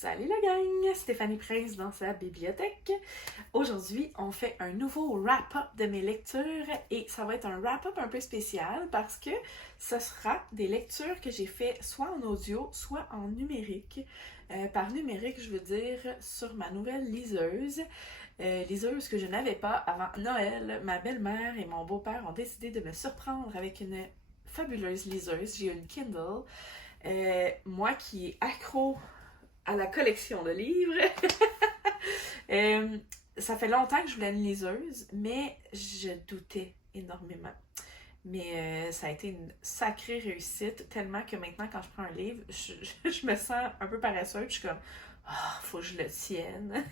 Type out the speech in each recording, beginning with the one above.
Salut la gang! Stéphanie Prince dans sa bibliothèque. Aujourd'hui, on fait un nouveau wrap-up de mes lectures et ça va être un wrap-up un peu spécial parce que ce sera des lectures que j'ai fait soit en audio, soit en numérique. Par numérique, je veux dire sur ma nouvelle liseuse. Liseuse que je n'avais pas avant Noël. Ma belle-mère et mon beau-père ont décidé de me surprendre avec une fabuleuse liseuse. J'ai une Kindle. Moi qui est accro à la collection de livres. Ça fait longtemps que je voulais une liseuse, mais je doutais énormément. Mais ça a été une sacrée réussite, tellement que maintenant, quand je prends un livre, je me sens un peu paresseuse. Je suis comme, faut que je le tienne.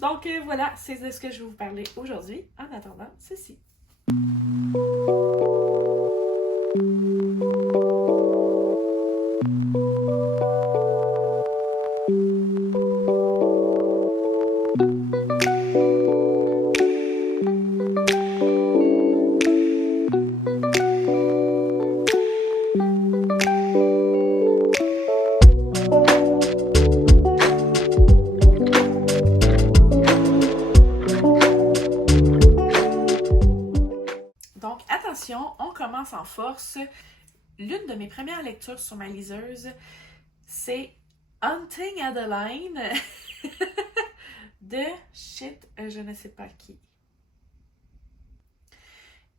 Donc voilà, c'est de ce que je vais vous parler aujourd'hui. En attendant, ceci. Donc attention, on commence en force. L'une de mes premières lectures sur ma liseuse, c'est Hunting Adeline de je ne sais pas qui.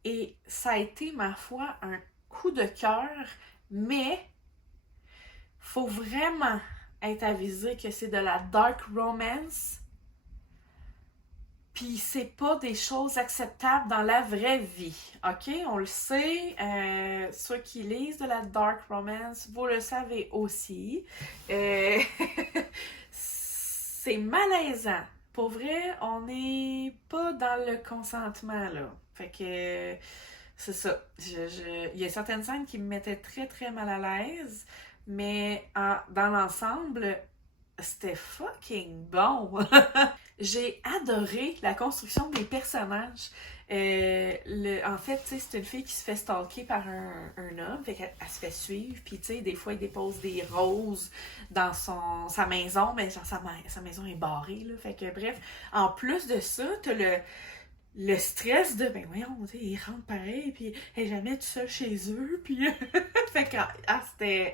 Et ça a été, ma foi, un coup de cœur, mais faut vraiment être avisé que c'est de la dark romance. Puis c'est pas des choses acceptables dans la vraie vie, ok? On le sait, ceux qui lisent de la dark romance, vous le savez aussi. C'est malaisant. Pour vrai, on n'est pas dans le consentement, là. Fait que c'est ça. Il y a certaines scènes qui me mettaient très, très mal à l'aise, mais dans l'ensemble, c'était fucking bon! J'ai adoré la construction des personnages. En fait, c'est une fille qui se fait stalker par un homme, fait qu'elle se fait suivre, puis tu sais, des fois, il dépose des roses dans sa maison, mais genre sa maison est barrée, là. Fait que bref, en plus de ça, t'as le stress de, ben voyons, tu sais, ils rentrent pareil, puis elle est jamais tout seul chez eux, puis fait que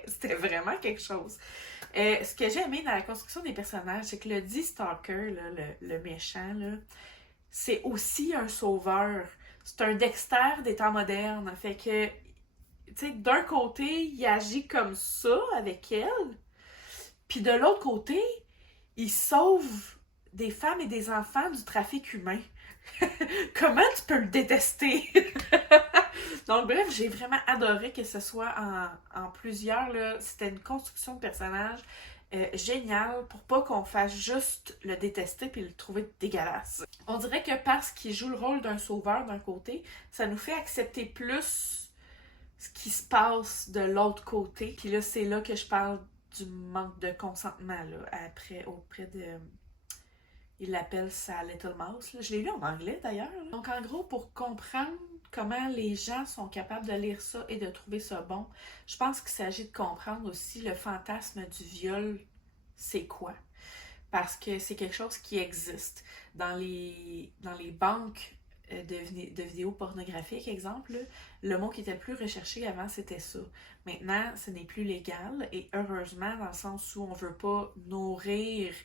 c'était vraiment quelque chose. Ce que j'ai aimé dans la construction des personnages, c'est que le D-Stalker, là, le méchant, là, c'est aussi un sauveur. C'est un Dexter des temps modernes. Fait que, tu sais, d'un côté, il agit comme ça avec elle, puis de l'autre côté, il sauve des femmes et des enfants du trafic humain. Comment tu peux le détester? Donc bref, j'ai vraiment adoré que ce soit en plusieurs. Là. C'était une construction de personnage géniale pour pas qu'on fasse juste le détester puis le trouver dégueulasse. On dirait que parce qu'il joue le rôle d'un sauveur d'un côté, ça nous fait accepter plus ce qui se passe de l'autre côté. Puis là, c'est là que je parle du manque de consentement là, auprès de... Il l'appelle sa Little Mouse. Là. Je l'ai lu en anglais d'ailleurs. Donc en gros, pour comprendre comment les gens sont capables de lire ça et de trouver ça bon, je pense qu'il s'agit de comprendre aussi le fantasme du viol, c'est quoi. Parce que c'est quelque chose qui existe. Dans les banques de vidéos pornographiques, exemple, le mot qui était plus recherché avant, c'était ça. Maintenant, ce n'est plus légal et heureusement, dans le sens où on ne veut pas nourrir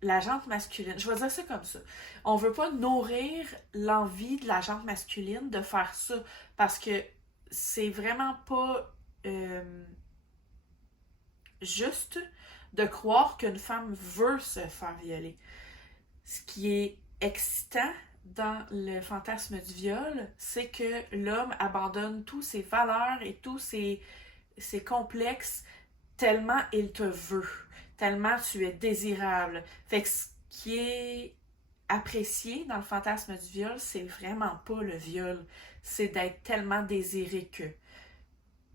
la jante masculine. Je vais dire ça comme ça. On veut pas nourrir l'envie de la jante masculine de faire ça parce que c'est vraiment pas juste de croire qu'une femme veut se faire violer. Ce qui est excitant dans le fantasme du viol, c'est que l'homme abandonne tous ses valeurs et tous ses complexes tellement il te veut, tellement tu es désirable. Fait que ce qui est apprécié dans le fantasme du viol, c'est vraiment pas le viol, c'est d'être tellement désiré que.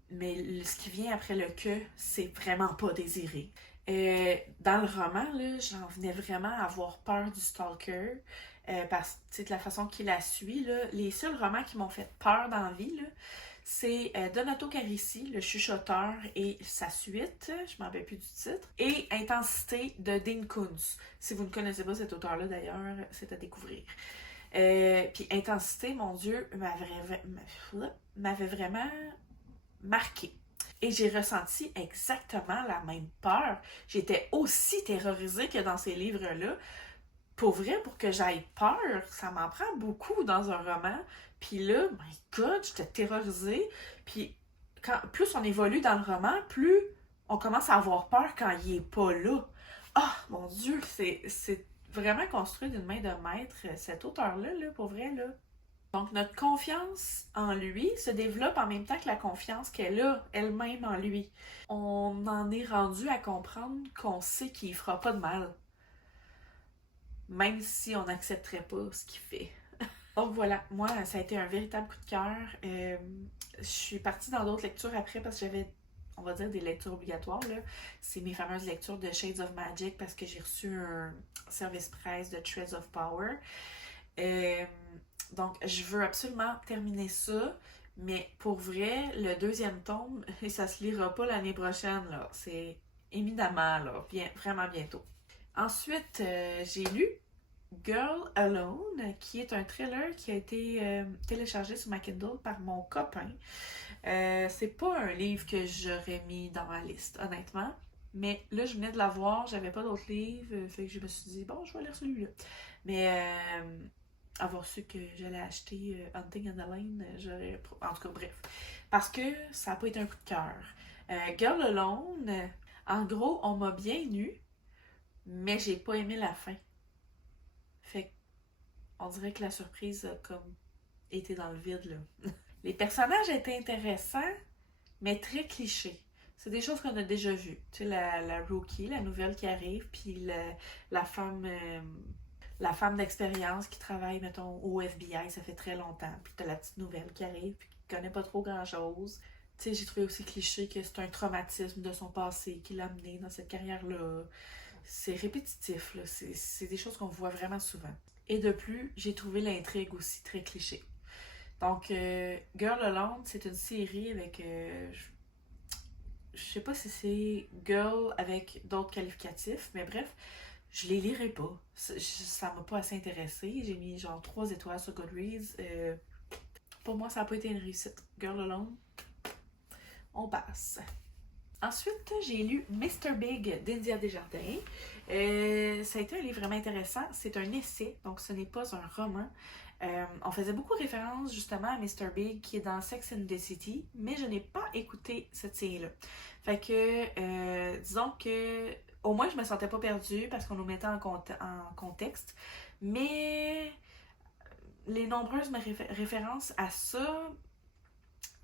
Mais ce qui vient après le que, c'est vraiment pas désiré. Dans le roman, là, j'en venais vraiment à avoir peur du stalker. Parce que de la façon qu'il la suit, là, les seuls romans qui m'ont fait peur dans la vie, là, C'est Donato Carisi, le chuchoteur, et sa suite, je m'en rappelle plus du titre, et Intensité de Dean Koontz. Si vous ne connaissez pas cet auteur-là, d'ailleurs, c'est à découvrir. Puis Intensité, mon Dieu, m'avait vraiment marqué. Et j'ai ressenti exactement la même peur. J'étais aussi terrorisée que dans ces livres-là. Pour vrai, pour que j'aille peur, ça m'en prend beaucoup dans un roman. Puis là, my God, j'étais terrorisée. Puis plus on évolue dans le roman, plus on commence à avoir peur quand il est pas là. Ah, mon Dieu, c'est vraiment construit d'une main de maître, cet auteur-là, là, pour vrai, là. Donc, notre confiance en lui se développe en même temps que la confiance qu'elle a elle-même en lui. On en est rendu à comprendre qu'on sait qu'il ne fera pas de mal, même si on n'accepterait pas ce qu'il fait. Donc voilà, moi, ça a été un véritable coup de cœur. Je suis partie dans d'autres lectures après parce que j'avais, on va dire, des lectures obligatoires, là. C'est mes fameuses lectures de Shades of Magic parce que j'ai reçu un service presse de Threads of Power. Donc, je veux absolument terminer ça, mais pour vrai, le deuxième tome, ça se lira pas l'année prochaine, là. C'est éminemment, là, vraiment bientôt. Ensuite, j'ai lu Girl Alone, qui est un thriller qui a été téléchargé sur ma Kindle par mon copain. C'est pas un livre que j'aurais mis dans ma liste, honnêtement. Mais là, je venais de l'avoir, j'avais pas d'autres livres, fait que je me suis dit, bon, je vais lire celui-là. Mais avoir su que j'allais acheter Hunting in the Lane, j'aurais... En tout cas, bref. Parce que ça n'a pas été un coup de cœur. Girl Alone, en gros, on m'a bien eu, mais j'ai pas aimé la fin. Fait on dirait que la surprise a comme été dans le vide, là. Les personnages étaient intéressants, mais très clichés. C'est des choses qu'on a déjà vues. Tu sais, la rookie, la nouvelle qui arrive, puis la femme... la femme d'expérience qui travaille, mettons, au FBI, ça fait très longtemps. Puis t'as la petite nouvelle qui arrive, puis qui connaît pas trop grand-chose. Tu sais, j'ai trouvé aussi cliché que c'est un traumatisme de son passé qui l'a amené dans cette carrière-là. C'est répétitif, là. C'est des choses qu'on voit vraiment souvent. Et de plus, j'ai trouvé l'intrigue aussi très cliché. Donc, Girl Alone, c'est une série avec... je sais pas si c'est Girl avec d'autres qualificatifs, mais bref, je les lirai pas. Ça m'a pas assez intéressé. J'ai mis genre 3 étoiles sur Goodreads. Pour moi, ça n'a pas été une réussite. Girl Alone, on passe. Ensuite, j'ai lu Mr. Big d'India Desjardins. Ça a été un livre vraiment intéressant. C'est un essai, donc ce n'est pas un roman. On faisait beaucoup référence justement à Mr. Big qui est dans Sex and the City, mais je n'ai pas écouté cette série-là. Fait que, disons que au moins je me sentais pas perdue parce qu'on nous mettait en contexte, mais les nombreuses références à ça,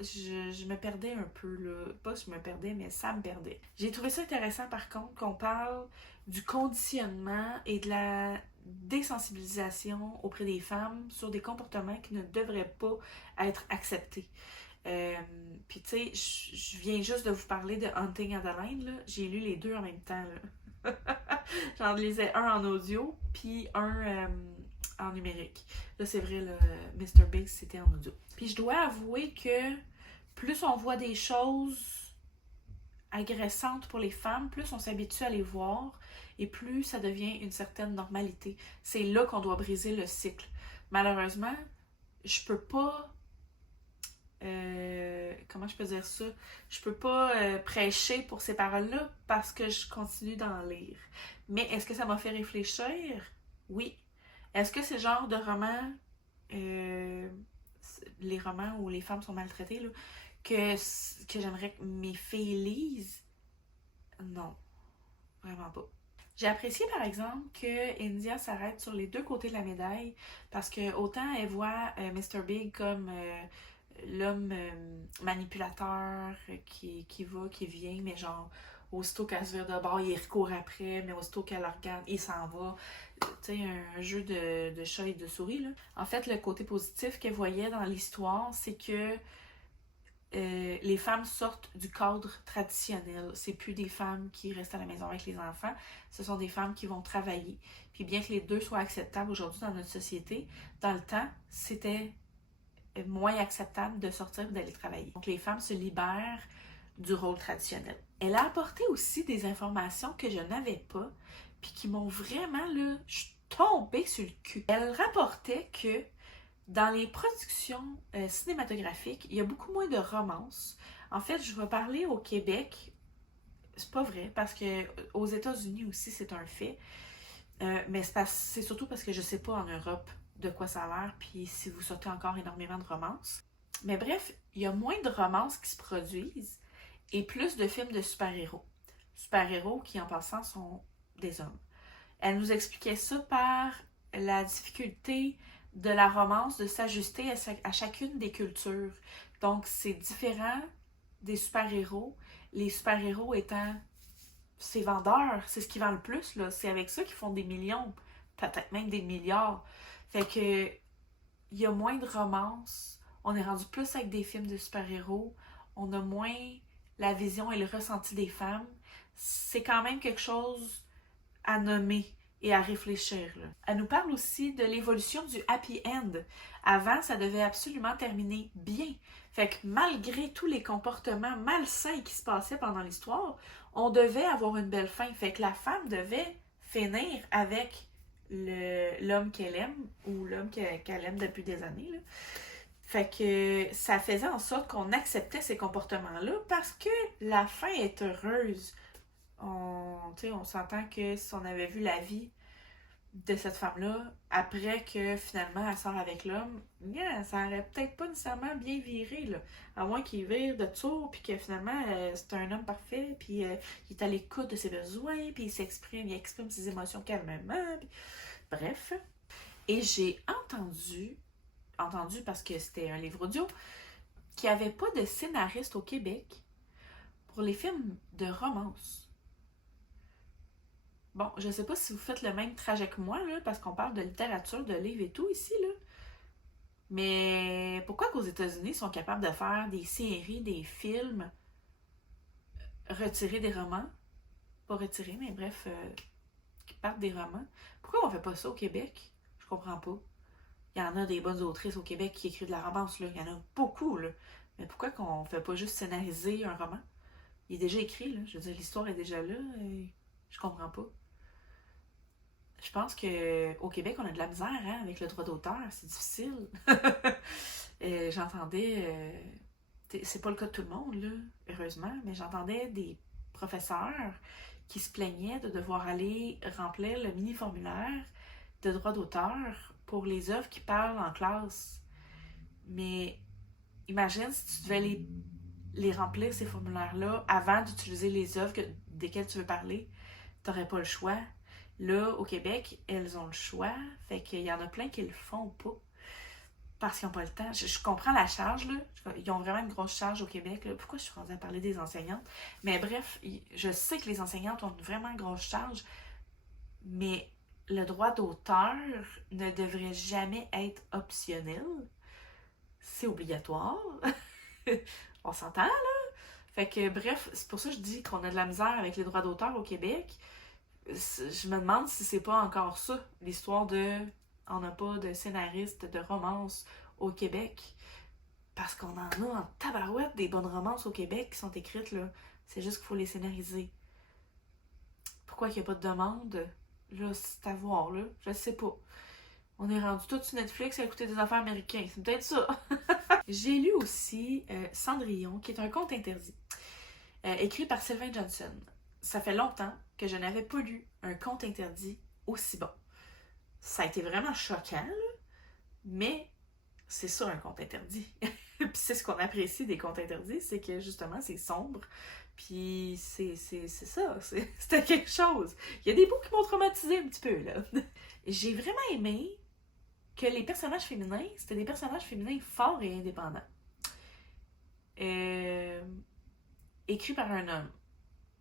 je me perdais un peu, là. Pas que je me perdais, mais ça me perdait. J'ai trouvé ça intéressant, par contre, qu'on parle du conditionnement et de la désensibilisation auprès des femmes sur des comportements qui ne devraient pas être acceptés. Puis tu sais, je viens juste de vous parler de Hunting in the Lane, là. J'ai lu les deux en même temps, là. J'en lisais un en audio, puis un en numérique. Là, c'est vrai, là, Mr. Big, c'était en audio. Puis je dois avouer que plus on voit des choses agressantes pour les femmes, plus on s'habitue à les voir et plus ça devient une certaine normalité. C'est là qu'on doit briser le cycle. Malheureusement, je peux pas... comment je peux dire ça? Je peux pas prêcher pour ces paroles-là parce que je continue d'en lire. Mais est-ce que ça m'a fait réfléchir? Oui. Est-ce que c'est le genre de roman, les romans où les femmes sont maltraitées, là, que j'aimerais que mes filles lisent? Non, vraiment pas. J'ai apprécié par exemple que India s'arrête sur les deux côtés de la médaille parce que autant elle voit Mr. Big comme l'homme manipulateur qui va, qui vient, mais genre aussitôt qu'elle se vire de bord, il recourt après, mais aussitôt qu'elle le regarde, il s'en va. Tu sais, un jeu de chat et de souris, là. En fait, le côté positif qu'elle voyait dans l'histoire, c'est que les femmes sortent du cadre traditionnel. C'est plus des femmes qui restent à la maison avec les enfants, ce sont des femmes qui vont travailler. Puis bien que les deux soient acceptables aujourd'hui dans notre société, dans le temps, c'était moins acceptable de sortir et d'aller travailler. Donc les femmes se libèrent du rôle traditionnel. Elle a apporté aussi des informations que je n'avais pas, puis qui m'ont vraiment, là, je suis tombée sur le cul. Elle rapportait que dans les productions cinématographiques, il y a beaucoup moins de romances. En fait, je vais parler au Québec, c'est pas vrai, parce que aux États-Unis aussi, c'est un fait. Mais c'est surtout parce que je sais pas en Europe de quoi ça a l'air, puis si vous sortez encore énormément de romances. Mais bref, il y a moins de romances qui se produisent et plus de films de super-héros. Super-héros qui, en passant, sont des hommes. Elle nous expliquait ça par la difficulté de la romance de s'ajuster à chacune des cultures. Donc, c'est différent des super-héros. Les super-héros étant c'est vendeur, c'est ce qui vend le plus, là. C'est avec ça qu'ils font des millions, peut-être même des milliards. Fait que il y a moins de romances, on est rendu plus avec des films de super-héros, on a moins la vision et le ressenti des femmes. C'est quand même quelque chose à nommer et à réfléchir, là. Elle nous parle aussi de l'évolution du happy end. Avant, ça devait absolument terminer bien. Fait que malgré tous les comportements malsains qui se passaient pendant l'histoire, on devait avoir une belle fin. Fait que la femme devait finir avec l'homme qu'elle aime ou l'homme qu'elle aime depuis des années, là. Fait que ça faisait en sorte qu'on acceptait ces comportements-là parce que la fin est heureuse. On s'entend que si on avait vu la vie de cette femme-là, après que finalement elle sort avec l'homme, yeah, ça aurait peut-être pas nécessairement bien viré, là. À moins qu'il vire de tour, puis que finalement c'est un homme parfait, puis il est à l'écoute de ses besoins, puis il exprime ses émotions calmement. Puis... Bref. Et j'ai entendu parce que c'était un livre audio, qu'il n'y avait pas de scénariste au Québec pour les films de romance. Bon, je sais pas si vous faites le même trajet que moi, là, parce qu'on parle de littérature, de livres et tout ici, là. Mais pourquoi qu'aux États-Unis, ils sont capables de faire des séries, des films, retirer des romans? Pas retirer, mais bref, qui partent des romans. Pourquoi on fait pas ça au Québec? Je comprends pas. Il y en a des bonnes autrices au Québec qui écrivent de la romance, là. Il y en a beaucoup, là. Mais pourquoi qu'on fait pas juste scénariser un roman? Il est déjà écrit, là. Je veux dire, l'histoire est déjà là. Et je comprends pas. Je pense qu'au Québec, on a de la misère hein, avec le droit d'auteur. C'est difficile. J'entendais... c'est pas le cas de tout le monde, là, heureusement, mais j'entendais des professeurs qui se plaignaient de devoir aller remplir le mini-formulaire de droit d'auteur pour les œuvres qui parlent en classe. Mais imagine si tu devais les remplir, ces formulaires-là, avant d'utiliser les œuvres desquelles tu veux parler. T'aurais pas le choix. Là, au Québec, elles ont le choix. Fait qu'il y en a plein qui le font pas. Parce qu'ils n'ont pas le temps. Je comprends la charge, là. Ils ont vraiment une grosse charge au Québec. Là. Pourquoi je suis rendue à parler des enseignantes? Mais bref, je sais que les enseignantes ont une vraiment grosse charge. Mais le droit d'auteur ne devrait jamais être optionnel. C'est obligatoire. On s'entend, là? Fait que, bref, c'est pour ça que je dis qu'on a de la misère avec les droits d'auteur au Québec. Je me demande si c'est pas encore ça, l'histoire de on n'a pas de scénariste de romance au Québec. Parce qu'on en a en tabarouette des bonnes romances au Québec qui sont écrites, là. C'est juste qu'il faut les scénariser. Pourquoi il n'y a pas de demande? Là, c'est à voir, là. Je sais pas. On est rendu tous sur Netflix à écouter des affaires américaines. C'est peut-être ça. J'ai lu aussi Cendrillon, qui est un conte interdit, écrit par Sylvain Johnson. Ça fait longtemps que je n'avais pas lu un conte interdit aussi bon. Ça a été vraiment choquant, là, mais c'est ça un conte interdit. Puis c'est ce qu'on apprécie des contes interdits, c'est que justement c'est sombre, puis c'est ça, c'était quelque chose. Il y a des bouts qui m'ont traumatisé un petit peu, là. J'ai vraiment aimé que les personnages féminins, c'était des personnages féminins forts et indépendants. Écrits par un homme.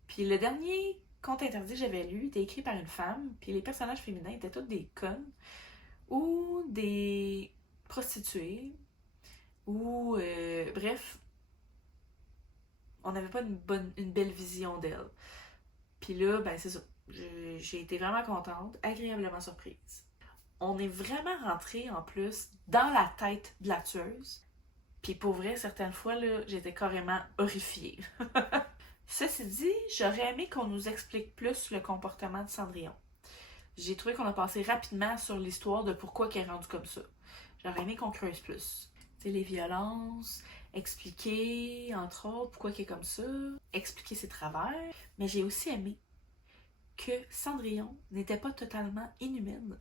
Puis le dernier conte interdit que j'avais lu était écrit par une femme, puis les personnages féminins étaient tous des connes ou des prostituées ou bref, on n'avait pas une belle vision d'elle. Puis là, ben c'est ça. J'ai été vraiment contente, agréablement surprise. On est vraiment rentré en plus dans la tête de la tueuse. Puis pour vrai, certaines fois, là, j'étais carrément horrifiée. Ceci dit, j'aurais aimé qu'on nous explique plus le comportement de Cendrillon. J'ai trouvé qu'on a passé rapidement sur l'histoire de pourquoi elle est rendue comme ça. J'aurais aimé qu'on creuse plus. Tu sais, les violences, expliquer, entre autres, pourquoi elle est comme ça, expliquer ses travers. Mais j'ai aussi aimé que Cendrillon n'était pas totalement inhumaine.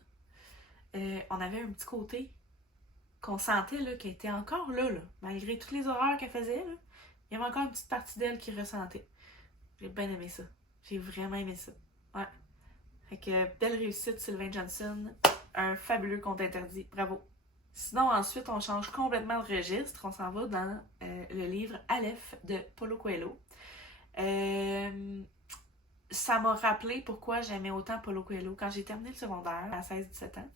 On avait un petit côté qu'on sentait là, qu'elle était encore là, malgré toutes les horreurs qu'elle faisait. Là, il y avait encore une petite partie d'elle qui ressentait. J'ai bien aimé ça. J'ai vraiment aimé ça. Ouais. Fait que belle réussite, Sylvain Johnson. Un fabuleux conte interdit. Bravo. Sinon, ensuite, on change complètement de registre. On s'en va dans le livre Aleph de Paulo Coelho. Ça m'a rappelé pourquoi j'aimais autant Paulo Coelho. Quand j'ai terminé le secondaire, à 16-17 ans,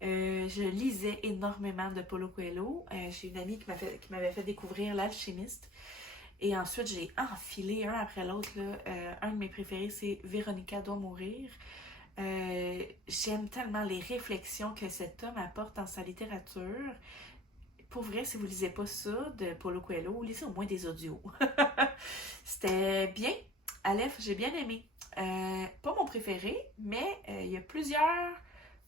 je lisais énormément de Paulo Coelho. J'ai une amie qui m'avait fait découvrir L'Alchimiste. Et ensuite, j'ai enfilé un après l'autre. Un de mes préférés, c'est Véronica doit mourir. J'aime tellement les réflexions que cet homme apporte dans sa littérature. Pour vrai, si vous ne lisez pas ça de Paulo Coelho, lisez au moins des audios. C'était bien. Aleph, j'ai bien aimé. Pas mon préféré, mais il y a plusieurs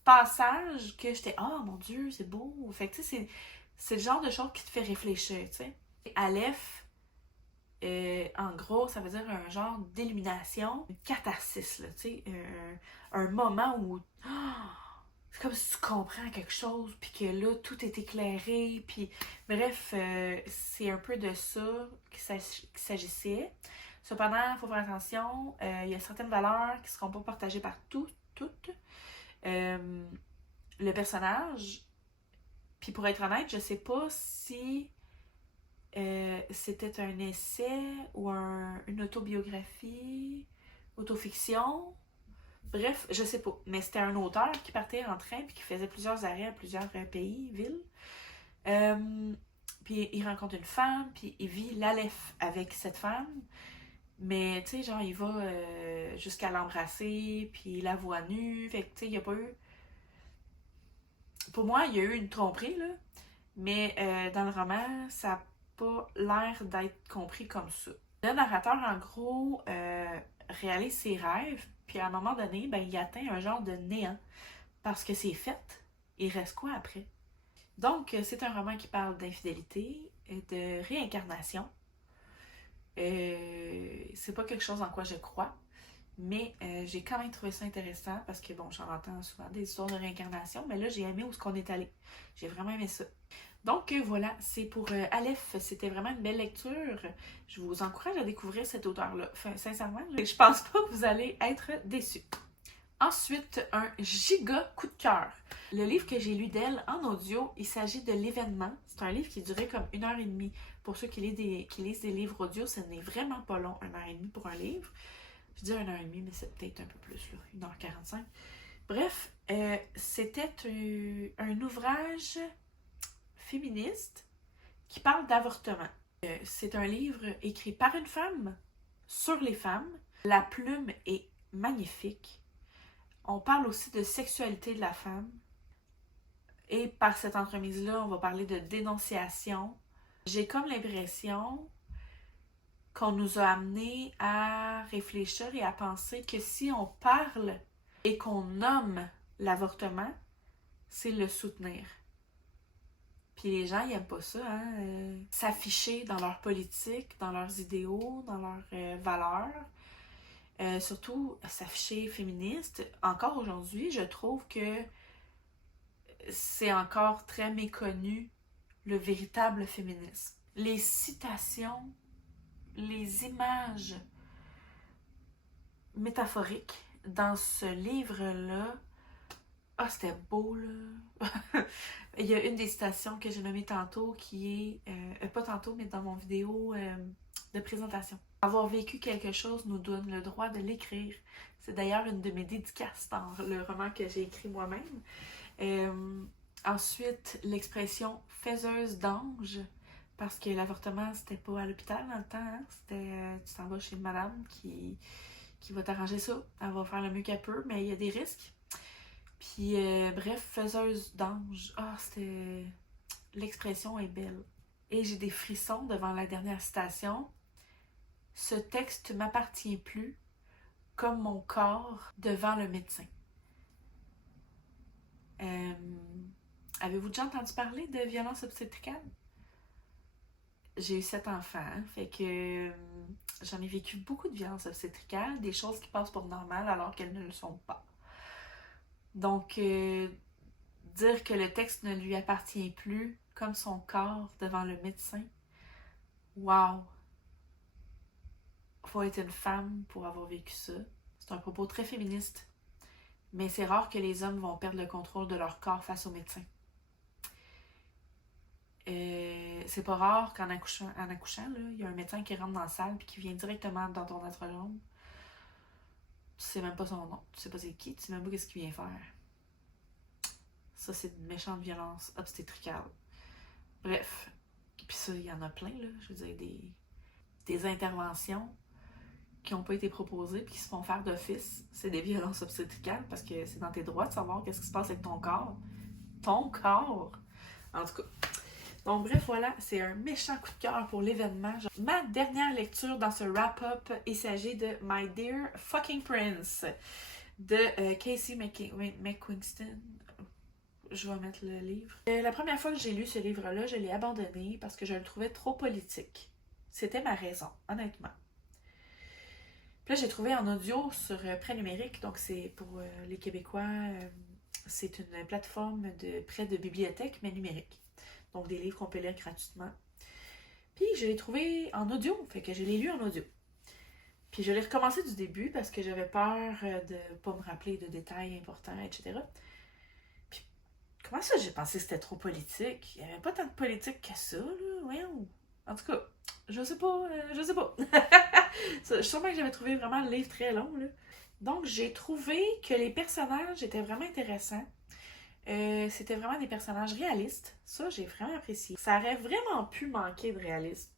passages que j'étais « Oh mon Dieu, c'est beau! » Fait que tu sais, c'est le genre de choses qui te fait réfléchir, tu sais. Aleph, en gros, ça veut dire un genre d'illumination, une catharsis, là, tu sais, un moment où c'est comme si tu comprends quelque chose, puis que là, tout est éclairé, puis bref, c'est un peu de ça qu'il s'agissait. Cependant, il faut faire attention, il y a certaines valeurs qui ne seront pas partagées par toutes. Le personnage, puis pour être honnête, je sais pas si c'était un essai ou une autobiographie, autofiction. Bref, je sais pas. Mais c'était un auteur qui partait en train puis qui faisait plusieurs arrêts à plusieurs pays, villes. Puis il rencontre une femme, puis il vit l'Aleph avec cette femme. Mais, tu sais, genre, il va jusqu'à l'embrasser, puis il la voit nue. Fait que, tu sais, il n'y a pas eu... Pour moi, il y a eu une tromperie, là. Mais dans le roman, ça n'a pas l'air d'être compris comme ça. Le narrateur, en gros, réalise ses rêves, puis à un moment donné, ben, il atteint un genre de néant. Parce que c'est fait. Il reste quoi après? Donc, c'est un roman qui parle d'infidélité, de réincarnation. C'est pas quelque chose en quoi je crois, mais j'ai quand même trouvé ça intéressant parce que, bon, j'en entends souvent des histoires de réincarnation, mais là, j'ai aimé où est-ce qu'on est allé. J'ai vraiment aimé ça. Donc, voilà, c'est pour Aleph. C'était vraiment une belle lecture. Je vous encourage à découvrir cet auteur-là. Enfin, sincèrement, je pense pas que vous allez être déçus. Ensuite, un giga coup de cœur. Le livre que j'ai lu d'elle en audio, il s'agit de L'événement. C'est un livre qui durait comme 1h30. Pour ceux qui lisent des livres audio, ce n'est vraiment pas long, 1h30 pour un livre. Je dis 1h30, mais c'est peut-être un peu plus, là, 1h45. Bref, c'était un ouvrage féministe qui parle d'avortement. C'est un livre écrit par une femme sur les femmes. La plume est magnifique. On parle aussi de sexualité de la femme. Et par cette entremise-là, on va parler de dénonciation. J'ai comme l'impression qu'on nous a amené à réfléchir et à penser que si on parle et qu'on nomme l'avortement, c'est le soutenir. Puis les gens, ils n'aiment pas ça, hein? S'afficher dans leur politique, dans leurs idéaux, dans leurs valeurs. Surtout s'afficher féministe. Encore aujourd'hui, je trouve que c'est encore très méconnu le véritable féminisme. Les citations, les images métaphoriques dans ce livre-là, c'était beau, là. Il y a une des citations que j'ai nommée tantôt qui est, pas tantôt, mais dans mon vidéo de présentation. Avoir vécu quelque chose nous donne le droit de l'écrire. C'est d'ailleurs une de mes dédicaces dans le roman que j'ai écrit moi-même. Ensuite, l'expression « faiseuse d'ange », parce que l'avortement, c'était pas à l'hôpital dans le temps, hein? C'était tu t'en vas chez une madame qui va t'arranger ça. Elle va faire le mieux qu'elle peut, mais il y a des risques. Puis, bref, faiseuse d'ange. C'était... L'expression est belle. Et j'ai des frissons devant la dernière citation. Ce texte m'appartient plus, comme mon corps devant le médecin. Avez-vous déjà entendu parler de violence obstétricale? J'ai eu 7 enfants, hein, fait que j'en ai vécu beaucoup de violences obstétricales, des choses qui passent pour normales alors qu'elles ne le sont pas. Donc, dire que le texte ne lui appartient plus, comme son corps devant le médecin, wow! Faut être une femme pour avoir vécu ça. C'est un propos très féministe, mais c'est rare que les hommes vont perdre le contrôle de leur corps face au médecin. C'est pas rare qu'en accouchant, là, il y a un médecin qui rentre dans la salle et qui vient directement dans ton entrejambe. Tu sais même pas son nom, tu sais pas c'est qui, tu sais même pas qu'est-ce qu'il vient faire. Ça, c'est une méchante violence obstétricale. Bref, puis ça, il y en a plein, là. Je veux dire, des interventions qui n'ont pas été proposées puis qui se font faire d'office. C'est des violences obstétricales parce que c'est dans tes droits de savoir qu'est-ce qui se passe avec ton corps. Ton corps! En tout cas. Donc bref, voilà, c'est un méchant coup de cœur pour l'événement. Ma dernière lecture dans ce wrap-up, il s'agit de My Dear Fucking Prince de Casey McQuiston. Je vais mettre le livre. La première fois que j'ai lu ce livre-là, je l'ai abandonné parce que je le trouvais trop politique. C'était ma raison, honnêtement. Puis là, j'ai trouvé en audio sur Prêt numérique, donc c'est pour les Québécois, c'est une plateforme de prêt de bibliothèque, mais numérique. Donc des livres qu'on peut lire gratuitement. Puis je l'ai trouvé en audio, fait que je l'ai lu en audio. Puis je l'ai recommencé du début parce que j'avais peur de ne pas me rappeler de détails importants, etc. Puis comment ça, j'ai pensé que c'était trop politique? Il n'y avait pas tant de politique que ça, là, voyons. En tout cas, je sais pas. Sûrement que j'avais trouvé vraiment le livre très long, là. Donc j'ai trouvé que les personnages étaient vraiment intéressants. C'était vraiment des personnages réalistes. Ça, j'ai vraiment apprécié. Ça aurait vraiment pu manquer de réalisme,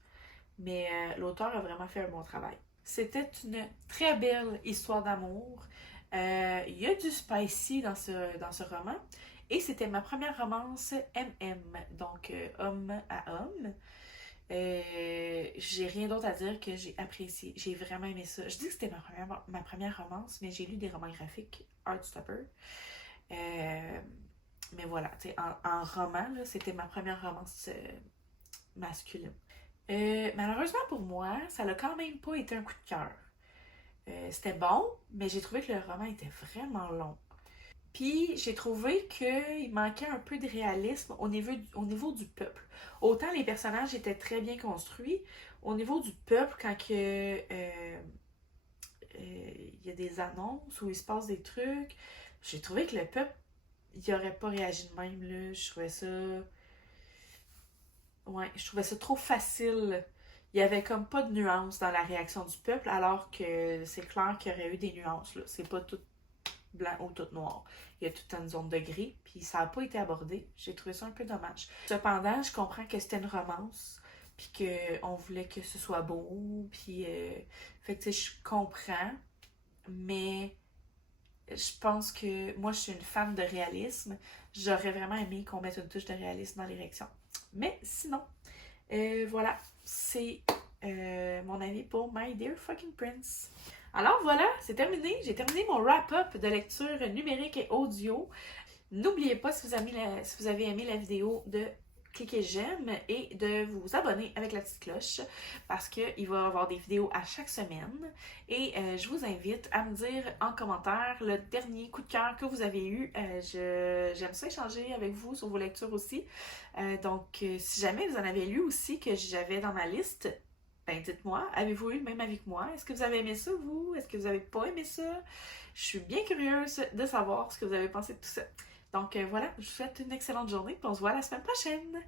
mais l'auteur a vraiment fait un bon travail. C'était une très belle histoire d'amour. Il y a du spicy dans ce roman. Et c'était ma première romance MM, donc homme à homme. J'ai rien d'autre à dire que j'ai apprécié. J'ai vraiment aimé ça. Je dis que c'était ma première romance, mais j'ai lu des romans graphiques, Heartstopper. Mais voilà, en roman, là, c'était ma première romance masculine. Malheureusement pour moi, ça n'a quand même pas été un coup de cœur. C'était bon, mais j'ai trouvé que le roman était vraiment long. Puis j'ai trouvé qu'il manquait un peu de réalisme au niveau du peuple. Autant les personnages étaient très bien construits, au niveau du peuple, quand il y a des annonces où il se passe des trucs, j'ai trouvé que le peuple, il n'aurait pas réagi de même, là. Je trouvais ça... Ouais, je trouvais ça trop facile. Il y avait comme pas de nuances dans la réaction du peuple, alors que c'est clair qu'il y aurait eu des nuances, là. C'est pas tout blanc ou tout noir. Il y a toute une zone de gris, puis ça n'a pas été abordé. J'ai trouvé ça un peu dommage. Cependant, je comprends que c'était une romance, puis qu'on voulait que ce soit beau, puis... Fait que, tu sais, je comprends, mais je pense que moi, je suis une fan de réalisme. J'aurais vraiment aimé qu'on mette une touche de réalisme dans l'érection. Mais sinon, voilà, c'est mon avis pour My Dear Fucking Prince. Alors voilà, c'est terminé. J'ai terminé mon wrap-up de lecture numérique et audio. N'oubliez pas, si vous avez aimé la vidéo, de cliquer j'aime et de vous abonner avec la petite cloche parce qu'il va y avoir des vidéos à chaque semaine. Et je vous invite à me dire en commentaire le dernier coup de cœur que vous avez eu. J'aime ça échanger avec vous sur vos lectures aussi. Donc, si jamais vous en avez lu aussi que j'avais dans ma liste, ben dites-moi, avez-vous eu le même avis que moi? Est-ce que vous avez aimé ça, vous? Est-ce que vous n'avez pas aimé ça? Je suis bien curieuse de savoir ce que vous avez pensé de tout ça. Donc voilà, je vous souhaite une excellente journée et on se voit la semaine prochaine.